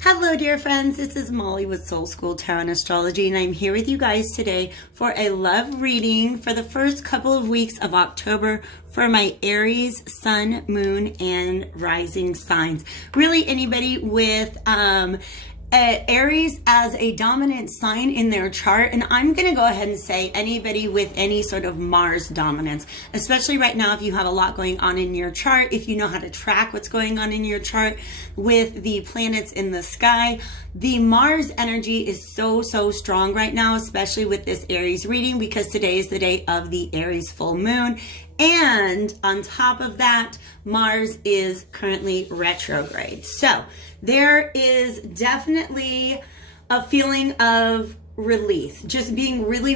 Hello, dear friends. This is Molly with Soul School Tarot and Astrology, and I'm here with you guys today for a love reading for the first couple of weeks of October for my Aries, Sun, Moon, and Rising signs. Really, anybody with Aries as a dominant sign in their chart, and I'm going to go ahead and say anybody with any sort of Mars dominance, especially right now if you have a lot going on in your chart, if you know how to track what's going on in your chart with the planets in the sky. The Mars energy is so strong right now, especially with this Aries reading, because today is the day of the Aries full moon. And on top of that, Mars is currently retrograde. So there is definitely a feeling of release, just being really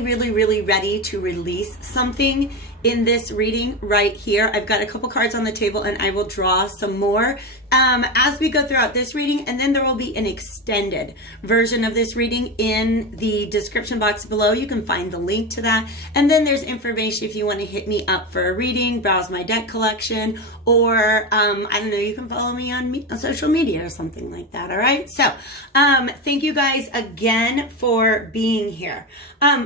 ready to release something in this reading right here. I've got a couple cards on the table and I will draw some more as we go throughout this reading, and then there will be an extended version of this reading in the description box below. You can find the link to that, and then there's information if you want to hit me up for a reading, browse my deck collection, or I don't know, you can follow me on social media or something like that. All right, so thank you guys again for being here.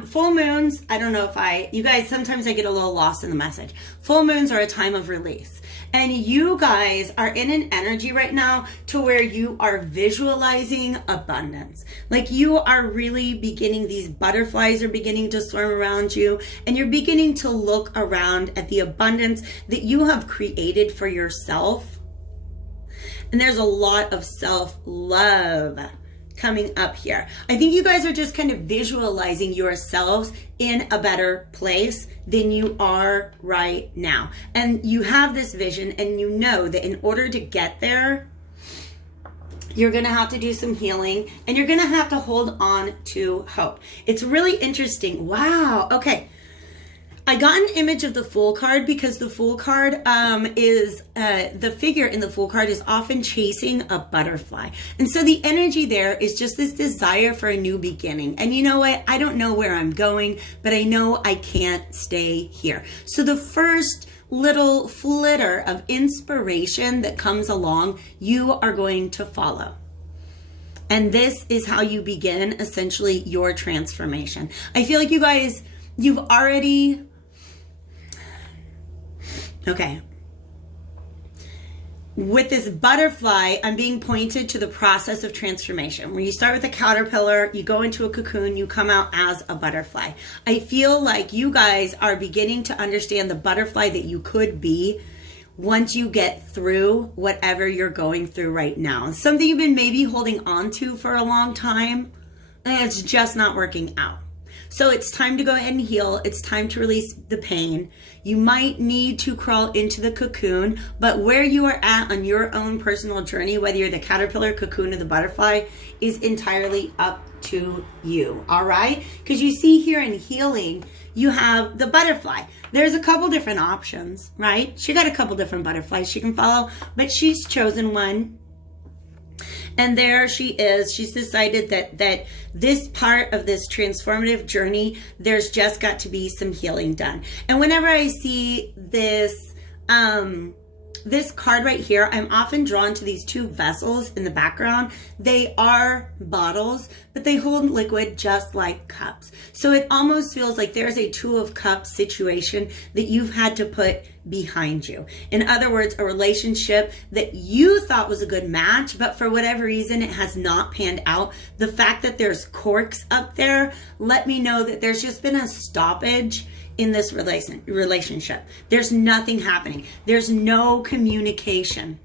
Full moons, I don't know if you guys, sometimes I get a little lost in the message. Full moons are a time of release. And you guys are in an energy right now to where you are visualizing abundance. Like you are really beginning, these butterflies are beginning to swarm around you, and you're beginning to look around at the abundance that you have created for yourself. And there's a lot of self-love coming up here. I think you guys are just kind of visualizing yourselves in a better place than you are right now. And you have this vision, and you know that in order to get there, you're going to have to do some healing, and you're going to have to hold on to hope. It's really interesting. Wow. Okay. I got an image of the Fool card because the Fool card is the figure in the Fool card is often chasing a butterfly. And so the energy there is just this desire for a new beginning. And you know what? I don't know where I'm going, but I know I can't stay here. So the first little flitter of inspiration that comes along, you are going to follow. And this is how you begin essentially your transformation. I feel like you guys, you've already... Okay. With this butterfly, I'm being pointed to the process of transformation, where you start with a caterpillar, you go into a cocoon, you come out as a butterfly. I feel like you guys are beginning to understand the butterfly that you could be once you get through whatever you're going through right now. Something you've been maybe holding on to for a long time, and it's just not working out. So it's time to go ahead and heal. It's time to release the pain. You might need to crawl into the cocoon, but where you are at on your own personal journey, whether you're the caterpillar, cocoon, or the butterfly, is entirely up to you. All right? Because you see here in healing, you have the butterfly. There's a couple different options, right? She got a couple different butterflies she can follow, but she's chosen one. And there she is. She's decided that this part of this transformative journey, there's just got to be some healing done. And whenever I see this, this card right here, I'm often drawn to these two vessels in the background. They are bottles, but they hold liquid just like cups. So it almost feels like there's a Two of Cups situation that you've had to put behind you. In other words, a relationship that you thought was a good match, but for whatever reason, it has not panned out. The fact that there's corks up there, let me know that there's just been a stoppage in this relationship. There's nothing happening. There's no communication.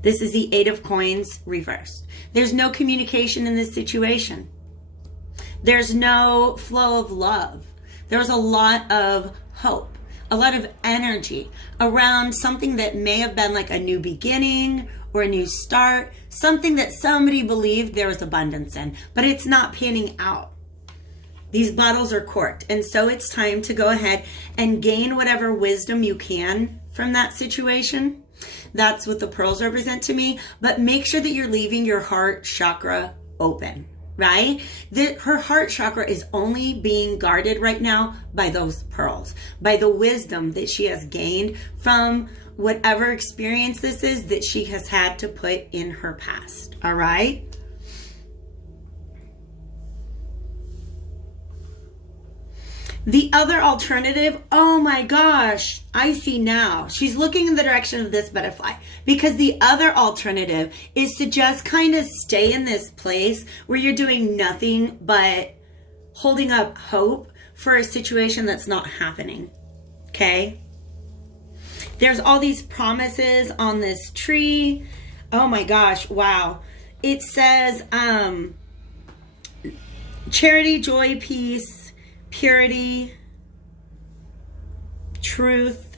This is the Eight of Coins reversed. There's no communication in this situation. There's no flow of love. There's a lot of hope, a lot of energy around something that may have been like a new beginning or a new start, something that somebody believed there was abundance in, but it's not panning out. These bottles are corked. And so it's time to go ahead and gain whatever wisdom you can from that situation. That's what the pearls represent to me. But make sure that you're leaving your heart chakra open, right? Her heart chakra is only being guarded right now by those pearls, by the wisdom that she has gained from whatever experience this is that she has had to put in her past. All right? The other alternative, oh my gosh, I see now. She's looking in the direction of this butterfly, because the other alternative is to just kind of stay in this place where you're doing nothing but holding up hope for a situation that's not happening. Okay? There's all these promises on this tree. Oh my gosh, wow. It says charity, joy, peace, purity, truth.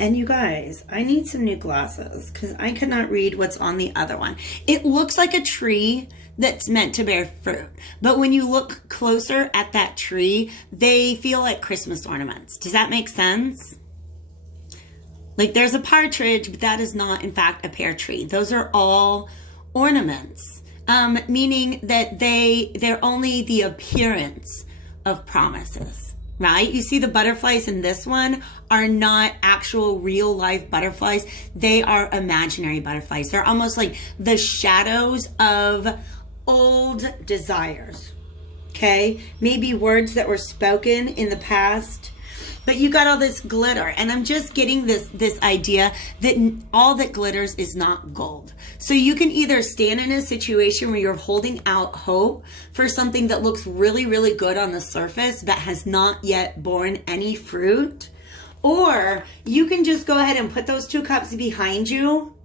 And you guys, I need some new glasses because I could not read what's on the other one. It looks like a tree that's meant to bear fruit. But when you look closer at that tree, they feel like Christmas ornaments. Does that make sense? Like there's a partridge, but that is not, in fact, a pear tree. Those are all ornaments. Meaning that they're only the appearance of promises, right? You see the butterflies in this one are not actual real life butterflies. They are imaginary butterflies. They're almost like the shadows of old desires, okay? Maybe words that were spoken in the past. But you got all this glitter, and I'm just getting this idea that all that glitters is not gold. So you can either stand in a situation where you're holding out hope for something that looks really, really good on the surface but has not yet borne any fruit, or you can just go ahead and put those 2 cups behind you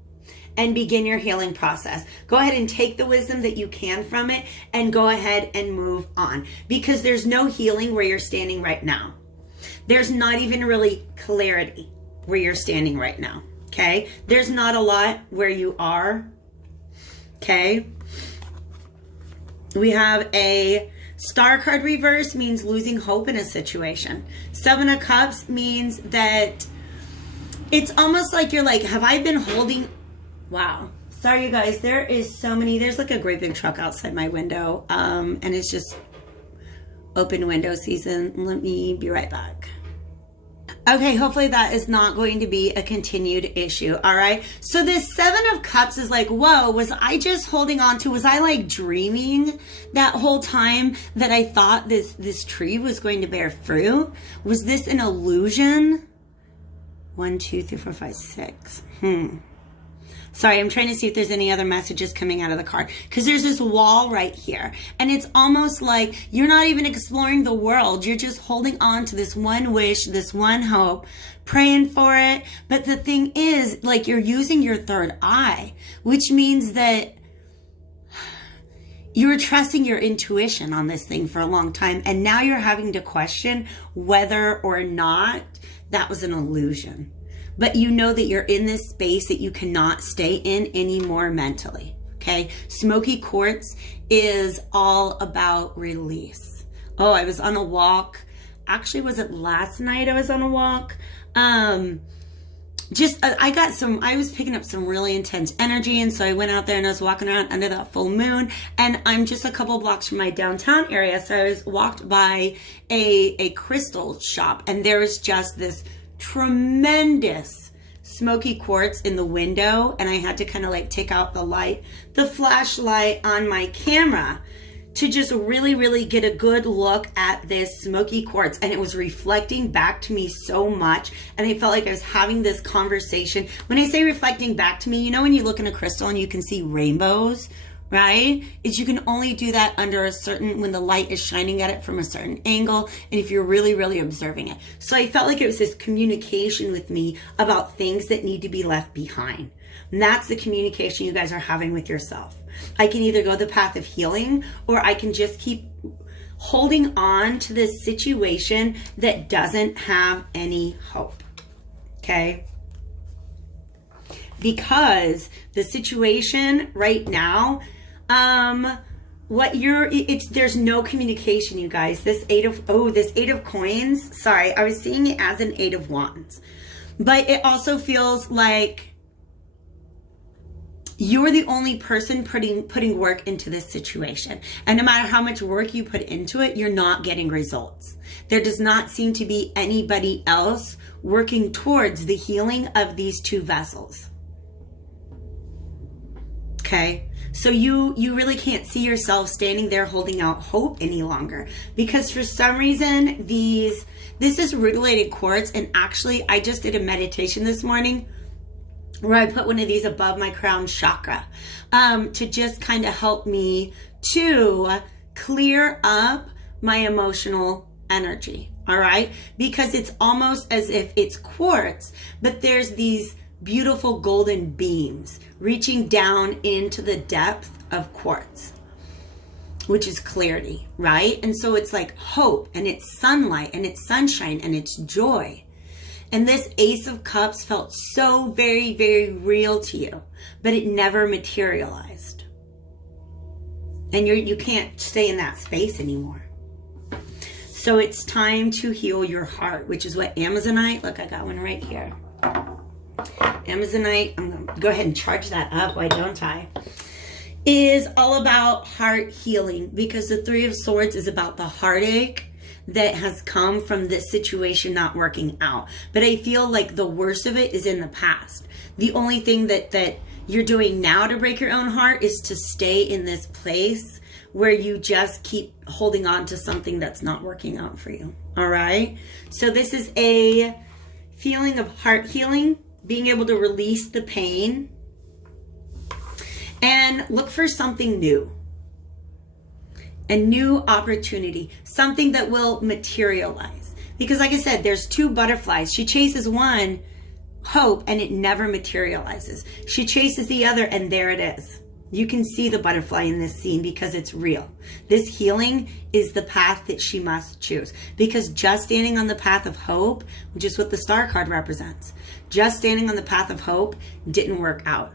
and begin your healing process. Go ahead and take the wisdom that you can from it and go ahead and move on, because there's no healing where you're standing right now. There's not even really clarity where you're standing right now, okay? There's not a lot where you are, okay? We have a star card reverse, means losing hope in a situation. 7 of Cups means that it's almost like you're like, have I been holding... Wow. Sorry, you guys. There is so many... There's like a great big truck outside my window, and it's just open window season. Let me be right back. Okay, hopefully that is not going to be a continued issue, all right? So this 7 of Cups is like, whoa, was I just holding on to, was I like dreaming that whole time that I thought this tree was going to bear fruit? Was this an illusion? 1, 2, 3, 4, 5, 6. Sorry, I'm trying to see if there's any other messages coming out of the card, because there's this wall right here, and it's almost like you're not even exploring the world. You're just holding on to this one wish, this one hope, praying for it. But the thing is, like, you're using your third eye, which means that you were trusting your intuition on this thing for a long time, and now you're having to question whether or not that was an illusion. But you know that you're in this space that you cannot stay in anymore mentally, okay? Smoky quartz is all about release. Oh, I was on a walk. Actually, was it last night I was on a walk? I was picking up some really intense energy, and so I went out there and I was walking around under that full moon, and I'm just a couple blocks from my downtown area, so I walked by a crystal shop, and there was just this tremendous smoky quartz in the window, and I had to kind of like take out the flashlight on my camera to just really, really get a good look at this smoky quartz, and it was reflecting back to me so much, and I felt like I was having this conversation. When I say reflecting back to me, you know when you look in a crystal and you can see rainbows, right? Is you can only do that under when the light is shining at it from a certain angle, and if you're really, really observing it. So I felt like it was this communication with me about things that need to be left behind. And that's the communication you guys are having with yourself. I can either go the path of healing, or I can just keep holding on to this situation that doesn't have any hope, okay? Because the situation right now, there's no communication, you guys. This eight of coins, sorry, I was seeing it as an 8 of wands, but it also feels like You're the only person putting work into this situation. And no matter how much work you put into it, you're not getting results. There does not seem to be anybody else working towards the healing of these two vessels. Okay? So you really can't see yourself standing there holding out hope any longer. Because for some reason, this is rutilated quartz. And actually, I just did a meditation this morning where I put one of these above my crown chakra to just kind of help me to clear up my emotional energy. All right? Because it's almost as if it's quartz, but there's these beautiful golden beams reaching down into the depth of quartz, which is clarity, right? And so it's like hope, and it's sunlight, and it's sunshine, and it's joy. And this Ace of Cups felt so very, very real to you, but it never materialized. And you can't stay in that space anymore. So it's time to heal your heart, which is what Amazonite, look, I got one right here. Amazonite, I'm going to go ahead and charge that up, why don't I? Is all about heart healing, because the Three of Swords is about the heartache that has come from this situation not working out. But I feel like the worst of it is in the past. The only thing that you're doing now to break your own heart is to stay in this place where you just keep holding on to something that's not working out for you. All right? So this is a feeling of heart healing, being able to release the pain, and look for something new. A new opportunity, something that will materialize. Because like I said, there's two butterflies. She chases one, hope, and it never materializes. She chases the other, and there it is. You can see the butterfly in this scene because it's real. This healing is the path that she must choose. Because just standing on the path of hope, which is what the star card represents, just standing on the path of hope didn't work out.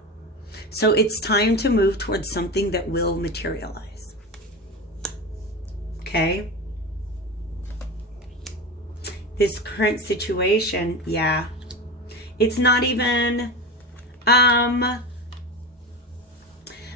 So it's time to move towards something that will materialize. Okay? This current situation, yeah. It's not even,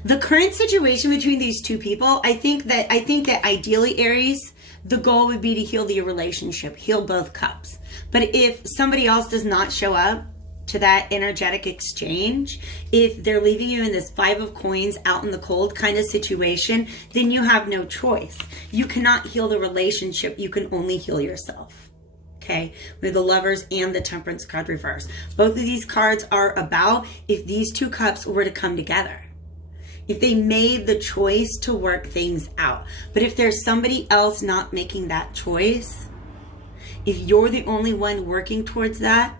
the current situation between these two people, I think that ideally, Aries, the goal would be to heal the relationship, heal both cups. But if somebody else does not show up to that energetic exchange, if they're leaving you in this Five of Coins out in the cold kind of situation, then you have no choice. You cannot heal the relationship. You can only heal yourself. Okay, with the Lovers and the Temperance card reversed. Both of these cards are about if these two cups were to come together. If they made the choice to work things out. But if there's somebody else not making that choice, if you're the only one working towards that,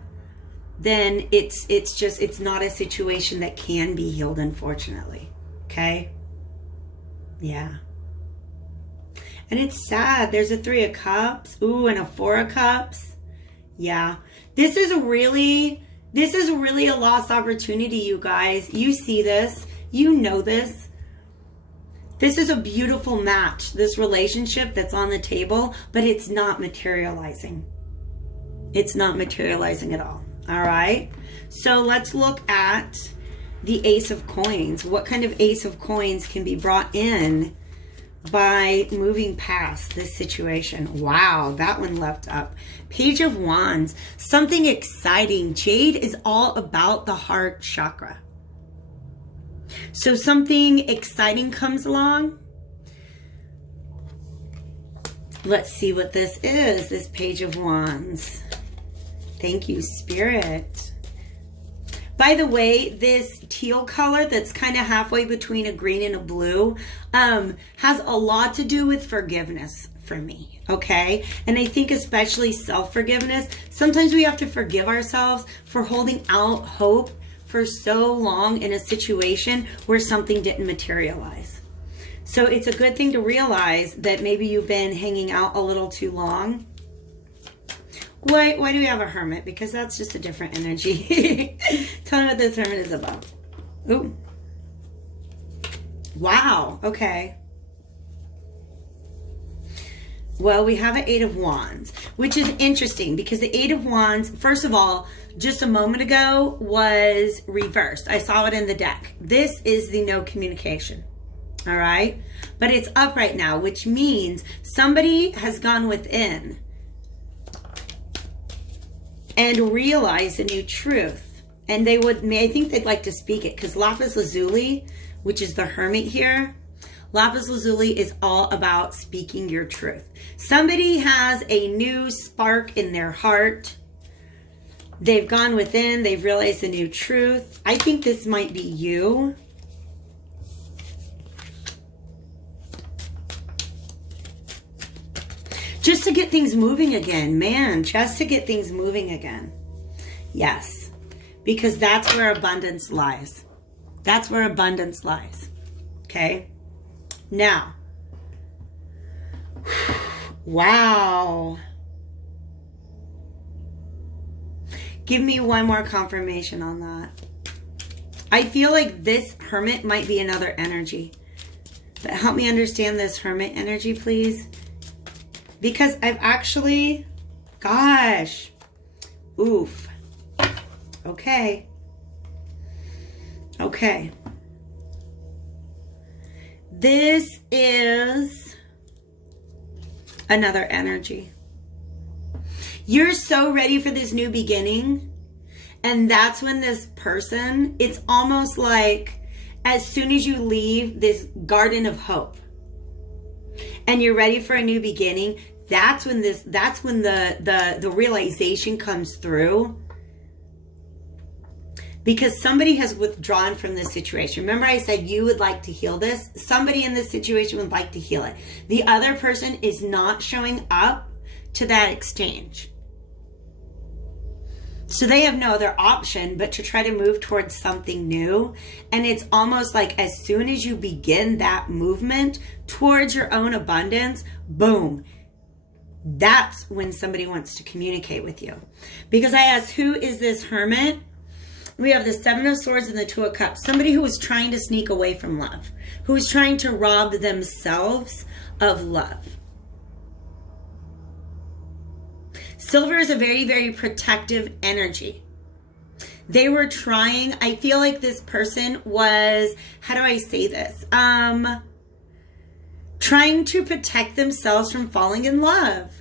then it's not a situation that can be healed, unfortunately. Okay? Yeah. And it's sad. There's a Three of Cups. Ooh, and a Four of Cups. Yeah. This is really a lost opportunity, you guys. You see this. You know this. This is a beautiful match, this relationship that's on the table, but it's not materializing. It's not materializing at all. All right? So let's look at the Ace of Coins. What kind of Ace of Coins can be brought in by moving past this situation? Wow, that one left up. Page of Wands. Something exciting. Jade is all about the heart chakra. So something exciting comes along. Let's see what this is, this Page of Wands. Thank you, Spirit. By the way, this teal color that's kind of halfway between a green and a blue has a lot to do with forgiveness for me, okay? And I think especially self-forgiveness. Sometimes we have to forgive ourselves for holding out hope for so long in a situation where something didn't materialize. So it's a good thing to realize that maybe you've been hanging out a little too long. Why do we have a Hermit? Because that's just a different energy. Tell me what this Hermit is about. Ooh. Wow. Okay. Well, we have an Eight of Wands, which is interesting because the Eight of Wands, first of all, just a moment ago was reversed. I saw it in the deck. This is the no communication. All right. But it's up right now, which means somebody has gone within and realized a new truth. And they would, I think they'd like to speak it because lapis lazuli, which is the hermit here, lapis lazuli is all about speaking your truth. Somebody has a new spark in their heart. They've gone within, they've realized a new truth. I think this might be you. Just to get things moving again, man, just to get things moving again. Yes, because that's where abundance lies. That's where abundance lies. Okay. Now, wow. Give me one more confirmation on that. I feel like this hermit might be another energy. But help me understand this hermit energy, please. Because I've actually, gosh, oof. Okay. Okay. This is another energy. You're so ready for this new beginning. And that's when this person, it's almost like as soon as you leave this garden of hope and you're ready for a new beginning, that's when the realization comes through. Because somebody has withdrawn from this situation. Remember I said you would like to heal this? Somebody in this situation would like to heal it. The other person is not showing up to that exchange. So they have no other option but to try to move towards something new. And it's almost like as soon as you begin that movement towards your own abundance, boom, that's when somebody wants to communicate with you. Because I asked, who is this hermit? We have the Seven of Swords and the Two of Cups. Somebody who was trying to sneak away from love, who was trying to rob themselves of love. Silver is a very, very protective energy. They were trying, I feel like this person was, how do I say this? Trying to protect themselves from falling in love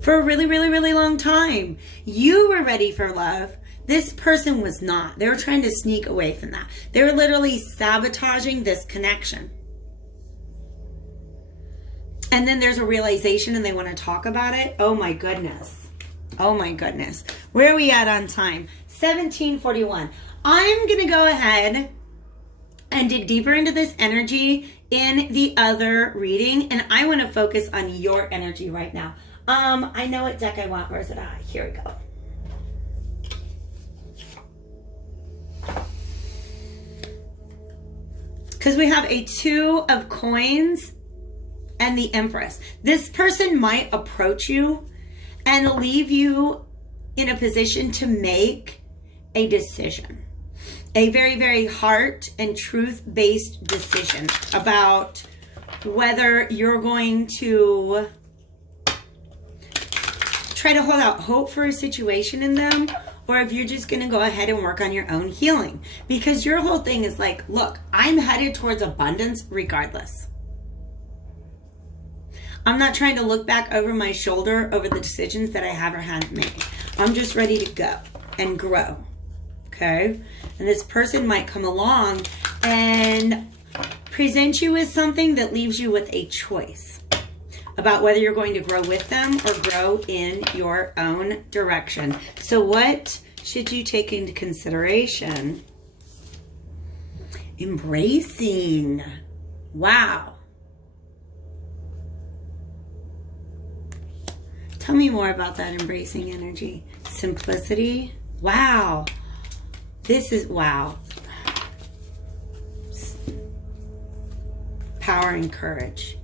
for a really, really, really long time. You were ready for love. This person was not. They were trying to sneak away from that. They were literally sabotaging this connection. And then there's a realization and they want to talk about it. Oh my goodness. Oh my goodness. Where are we at on time? 1741. I'm going to go ahead and dig deeper into this energy in the other reading. And I want to focus on your energy right now. I know what deck I want. Where's it at? Here we go. Because we have a Two of Coins and the Empress. This person might approach you and leave you in a position to make a decision. A very, very heart and truth-based decision about whether you're going to try to hold out hope for a situation in them, or if you're just going to go ahead and work on your own healing. Because your whole thing is like, look, I'm headed towards abundance regardless. I'm not trying to look back over my shoulder over the decisions that I have or haven't made. I'm just ready to go and grow. Okay? And this person might come along and present you with something that leaves you with a choice about whether you're going to grow with them or grow in your own direction. So what should you take into consideration? Embracing. Wow. Tell me more about that embracing energy. Simplicity. Wow. This is, wow. Power and courage.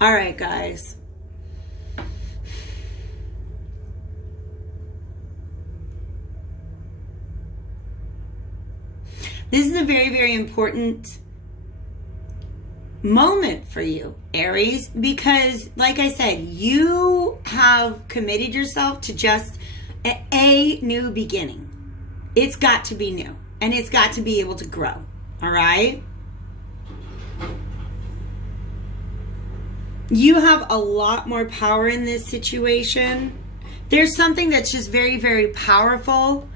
All right, guys. This is a very, very important moment for you, Aries, because like I said, you have committed yourself to just a new beginning. It's got to be new, and it's got to be able to grow. All right? You have a lot more power in this situation. There's something that's just very, very powerful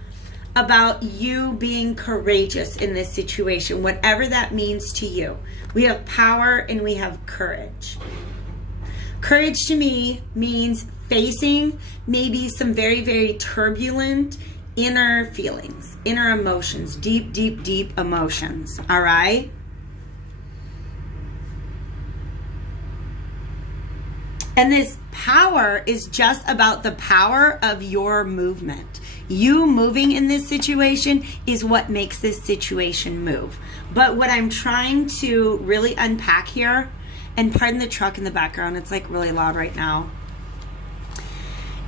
about you being courageous in this situation, whatever that means to you. We have power and we have courage. Courage to me means facing maybe some very, very turbulent inner feelings, inner emotions, deep, deep, deep emotions. All right? And this power is just about the power of your movement. You moving in this situation is what makes this situation move. But what I'm trying to really unpack here, and pardon the truck in the background, it's like really loud right now,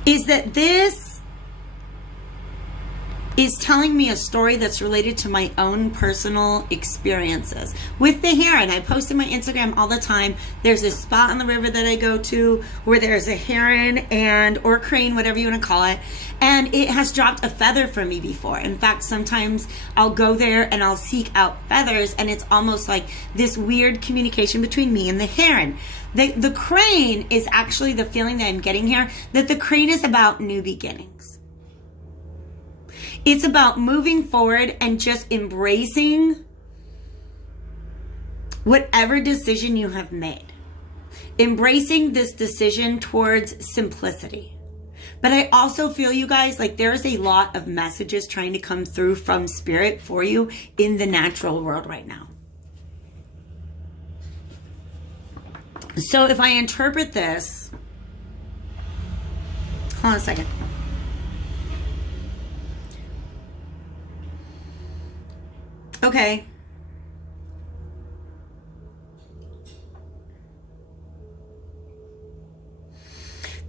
is that this is telling me a story that's related to my own personal experiences with the heron. I post in my Instagram all the time. There's a spot on the river that I go to where there's a heron or crane, whatever you want to call it, and it has dropped a feather for me before. In fact, sometimes I'll go there and I'll seek out feathers, and it's almost like this weird communication between me and the heron. The crane is actually the feeling that I'm getting here, that the crane is about new beginnings. It's about moving forward and just embracing whatever decision you have made. Embracing this decision towards simplicity. But I also feel, you guys, like there's a lot of messages trying to come through from spirit for you in the natural world right now. So if I interpret this, hold on a second. Okay.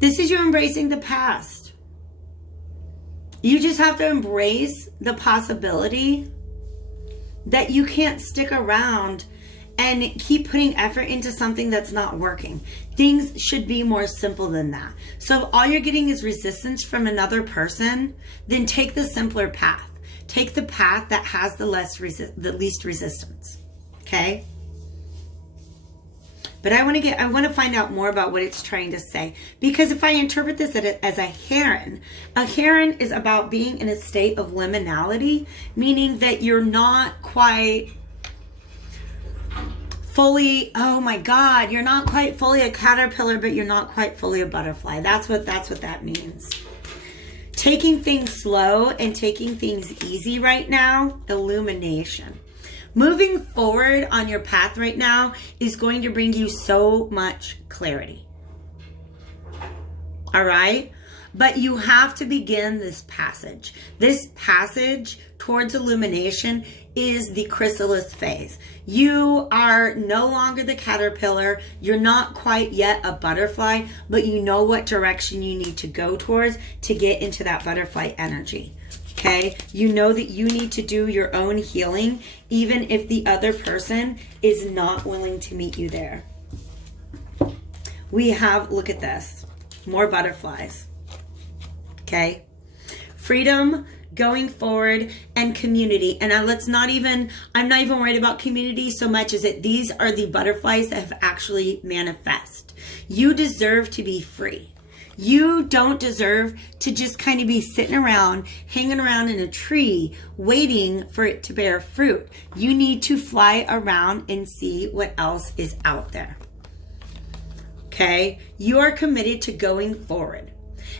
This is you embracing the past. You just have to embrace the possibility that you can't stick around and keep putting effort into something that's not working. Things should be more simple than that. So if all you're getting is resistance from another person, then take the simpler path. Take the path that has the least resistance. Okay? But I want to find out more about what it's trying to say. Because if I interpret this as a heron is about being in a state of liminality, meaning that you're not quite fully, oh my God, you're not quite fully a caterpillar, but you're not quite fully a butterfly. That's what that means. Taking things slow and taking things easy right now, illumination. Moving forward on your path right now is going to bring you so much clarity. All right? But you have to begin this passage. This passage towards illumination is the chrysalis phase. You are no longer the caterpillar. You're not quite yet a butterfly, but you know what direction you need to go towards to get into that butterfly energy. Okay? You know that you need to do your own healing, even if the other person is not willing to meet you there. We have, look at this, more butterflies. Okay? Freedom, going forward, and community. And I'm not even worried about community so much as that these are the butterflies that have actually manifest. You deserve to be free. You don't deserve to just kind of be sitting around, hanging around in a tree, waiting for it to bear fruit. You need to fly around and see what else is out there. Okay? You are committed to going forward.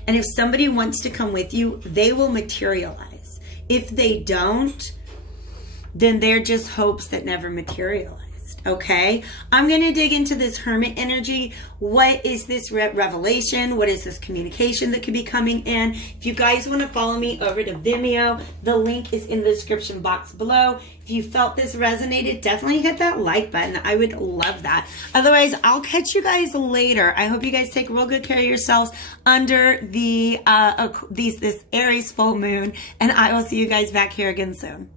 And if somebody wants to come with you, they will materialize. If they don't, then they're just hopes that never materialize. Okay, I'm going to dig into this hermit energy. What is this revelation? What is this communication that could be coming in? If you guys want to follow me over to Vimeo, the link is in the description box below. If you felt this resonated, definitely hit that like button. I would love that. Otherwise, I'll catch you guys later. I hope you guys take real good care of yourselves under the this Aries full moon, and I will see you guys back here again soon.